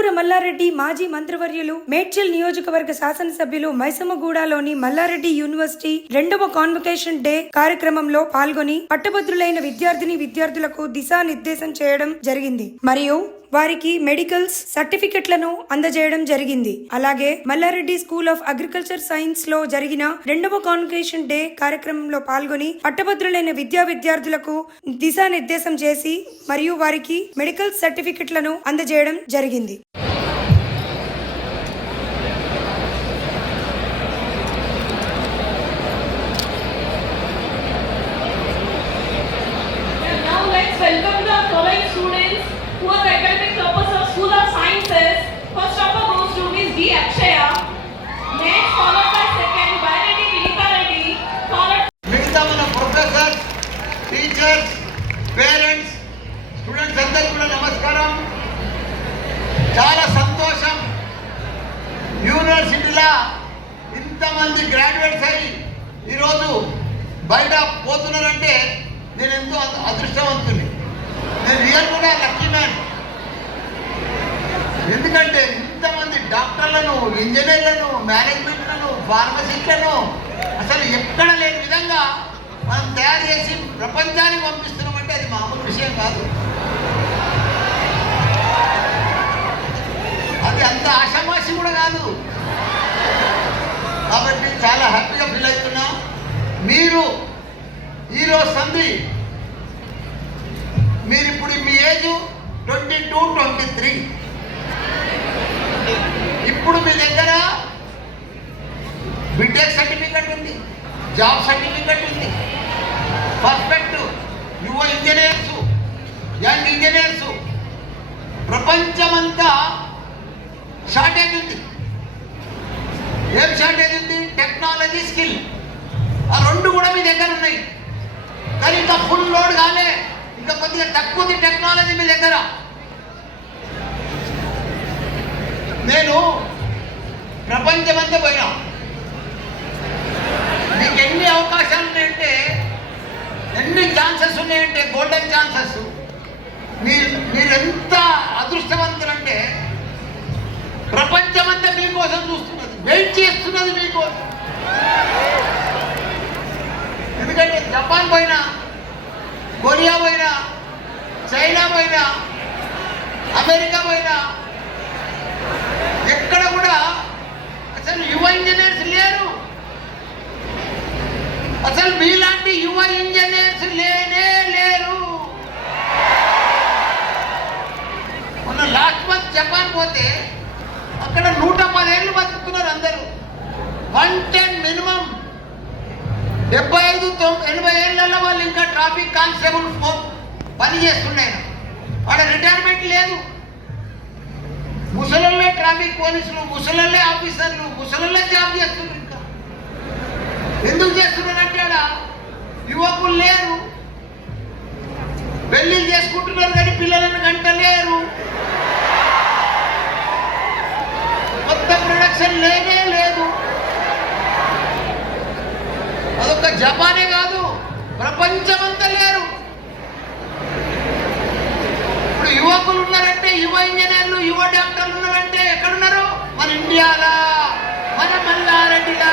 ఆకుకూర మల్లారెడ్డి మాజీ మంత్రివర్యులు మేడ్చల్ నియోజకవర్గ శాసనసభ్యులు మైసమ్మగూడలోని మల్లారెడ్డి యూనివర్సిటీ 2వ కాన్వకేషన్ డే కార్యక్రమంలో పాల్గొని పట్టభద్రులైన విద్యార్థులకు దిశానిర్దేశం చేయడం జరిగింది మరియు వారికి మెడికల్స్ సర్టిఫికెట్లను అందజేయడం జరిగింది. అలాగే Malla Reddy school of agriculture science లో జరిగిన 2వ కాన్వకేషన్ డే కార్యక్రమంలో పాల్గొని పట్టభద్రులైన విద్యార్థులకు దిశానిర్దేశం చేసి మరియు వారికి మెడికల్ సర్టిఫికెట్లను అందజేయడం జరిగింది. టీచర్స్, పేరెంట్స్, స్టూడెంట్స్ అందరికీ కూడా నమస్కారం. చాలా సంతోషం. యూనివర్సిటీలో ఇంతమంది గ్రాడ్యుయేట్స్ అయ్యి ఈరోజు బయట పోతున్నారంటే నేను ఎంతో అదృష్టవంతుని. నేను రియల్ కూడా లక్కీ మ్యాన్. ఎందుకంటే ఇంతమంది డాక్టర్లను, ఇంజనీర్లను, మేనేజ్మెంట్లను, ఫార్మసిస్ట్లను అసలు ఎక్కడ లేని విధంగా మనం తయారు చేసి ప్రపంచానికి పంపిస్తున్నామంటే అది మామూలు విషయం కాదు. అది అంత ఆషామాషి కూడా కాదు. కాబట్టి చాలా హ్యాపీగా ఫీల్ అవుతున్నా. మీరు ఈరోజు సంధి మీరు ఇప్పుడు మీ ఏజ్ 22, 23. ఇప్పుడు మీ దగ్గర బీటెక్ సర్టిఫికెట్ ఉంది, జాబ్ సర్టిఫికెట్ ఉంది, పర్ఫెక్ట్ యువ ఇంజనీర్స్, యంగ్ ఇంజనీర్స్. ప్రపంచమంతా షార్టేజ్ ఉంది. ఏం షార్టేజ్ ఉంది? Technology, skill. ఆ రెండు కూడా మీ దగ్గర ఉన్నాయి. కానీ ఇంకా ఫుల్ లోడ్ కాలే, ఇంకా కొద్దిగా తక్కువ ఉంది టెక్నాలజీ మీ దగ్గర. నేను ప్రపంచమంతా పోయినా. మీకు ఎన్ని అవకాశాలు ఉన్నాయంటే, ఎన్ని ఛాన్సెస్ ఉన్నాయంటే, గోల్డెన్ ఛాన్సెస్. మీరెంత అదృష్టవంతులంటే ప్రపంచమంతా మీకోసం చూస్తున్నది, వెయిట్ చేస్తున్నది మీకోసం. ఎందుకంటే జపాన్ పోయినా, కొరియా పోయినా, చైనా పోయినా, అమెరికా పోయినా ఎక్కడ కూడా అసలు యువ ఇంజనీర్స్ లేరు. అసలు మీలాంటి యువ ఇంజనీర్స్ లేనే లేరు. మొన్న లాస్ట్ మంత్ జపాన్ పోతే అక్కడ 110 ఏళ్ళు బతుకుతున్నారు అందరూ. 110 మినిమం. 75-80 ఏళ్ళలో వాళ్ళు ఇంకా ట్రాఫిక్ కానిస్టేబుల్ పని చేస్తున్నాయి. వాడ రిటైర్మెంట్ లేదు. ముసలల్లే ట్రాఫిక్ పోలీసులు, ముసలల్లే ఆఫీసర్లు, ముసలల్లే జాబ్ చేస్తున్నారు. ఇంకా ఎందుకు చేస్తున్నారంటే అలా యువకులు లేరు. పెళ్లిళ్ళు చేసుకుంటున్నారు కానీ పిల్లలను గంటలేరు. కొత్త ప్రొడక్షన్ లేనే లేదు. అదొక జపానే కాదు, ప్రపంచమంతా లేరు. ఇప్పుడు యువకులు ఉన్నారంటే, యువ ఇంజనీర్లు, యువ డాక్టర్లు ఉన్నారంటే ఎక్కడున్నారు? మన ఇండియాలా, మన మల్లారెడ్డిలా.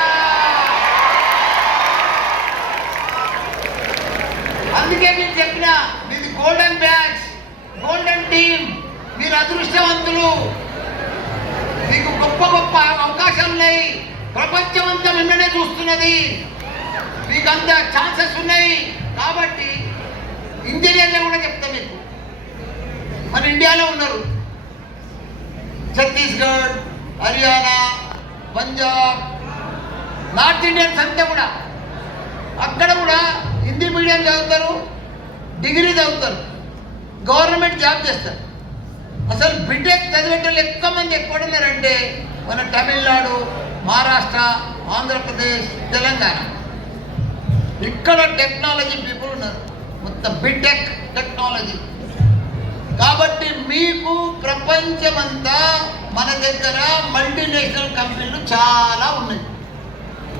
అందుకే మీరు చెప్పిన మీది గోల్డెన్ బ్యాచ్, గోల్డెన్ టీమ్. మీరు అదృష్టవంతులు. మీకు గొప్ప గొప్ప అవకాశాలు ఉన్నాయి. ప్రపంచం అంతా మిమ్మల్నే చూస్తున్నది. మీకు అంత ఛాన్సెస్ ఉన్నాయి. కాబట్టి ఇంజనీర్లు కూడా చెప్తా మీకు. మన ఇండియాలో ఉన్నారు ఛత్తీస్గఢ్, హర్యానా, పంజాబ్, నార్త్ ఇండియన్స్ అంతా కూడా. అక్కడ కూడా హిందీ మీడియం చదువుతారు, డిగ్రీ చదువుతారు, గవర్నమెంట్ జాబ్ చేస్తారు. అసలు బీటెక్ చదివేటోళ్ళు ఎక్కువ మంది ఎక్కడున్నారంటే మన తమిళనాడు, మహారాష్ట్ర, ఆంధ్రప్రదేశ్, తెలంగాణ. ఇక్కడ టెక్నాలజీ పీపుల్ ఉన్నారు. మొత్తం బీటెక్ టెక్నాలజీ. కాబట్టి మీకు ప్రపంచమంతా మన దగ్గర మల్టీనేషనల్ కంపెనీలు చాలా ఉన్నాయి.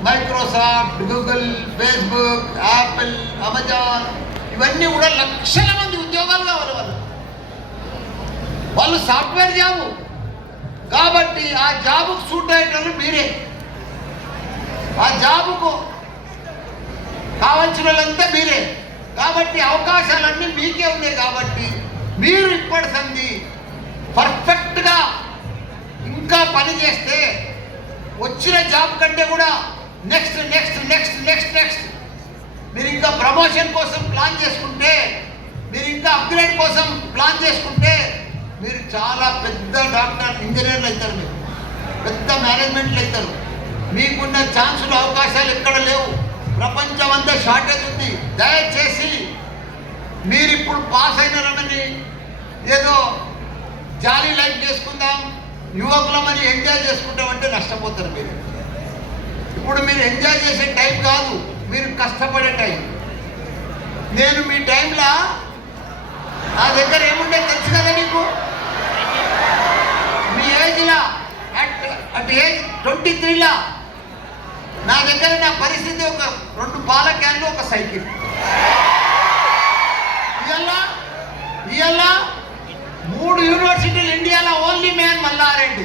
Microsoft, Google, Facebook, Apple, Amazon, ఇవన్నీ కూడా లక్షల మంది ఉద్యోగాలు కావాలి. వాళ్ళు సాఫ్ట్వేర్ జాబు, కాబట్టి ఆ జాబుకు సూట్ అయ్యేటోళ్ళు మీరే, ఆ జాబుకు కావాల్సిన వాళ్ళంతా మీరే. కాబట్టి అవకాశాలన్నీ మీకే ఉన్నాయి. కాబట్టి మీరు ఇప్పటి సంది పర్ఫెక్ట్గా ఇంకా పని చేస్తే వచ్చిన జాబ్ కంటే కూడా next next next next next మీరు ఇంకా ప్రమోషన్ కోసం ప్లాన్ చేసుకుంటే, మీరు ఇంకా అప్గ్రేడ్ కోసం ప్లాన్ చేసుకుంటే మీరు చాలా పెద్ద డాక్టర్ ఇంజనీర్లు అవుతారు, మీరు పెద్ద మేనేజ్మెంట్లు అవుతారు. మీకున్న ఛాన్సులు అవకాశాలు ఎక్కడ లేవు. ప్రపంచం అంతా షార్టేజ్ ఉంది. దయచేసి మీరు ఇప్పుడు పాస్ అయినారని ఏదో జాలీ లైఫ్ చేసుకుందాం, యువకులమని ఎంజాయ్ చేసుకుంటామంటే నష్టపోతారు మీరు. ఇప్పుడు మీరు ఎంజాయ్ చేసే టైం కాదు, మీరు కష్టపడే టైం. నేను మీ టైంలో నా దగ్గర ఏముండే తెలుసు కదా మీకు. మీ ఏజ్లో అట్ ఏజ్ 23లో నా దగ్గర నా పరిస్థితి ఒక 2 పాల క్యాన్లు, ఒక సైకిల్. ఇవాళ 3 యూనివర్సిటీలు ఇండియాలో ఓన్లీ మ్యాన్ మల్లారెడ్డి.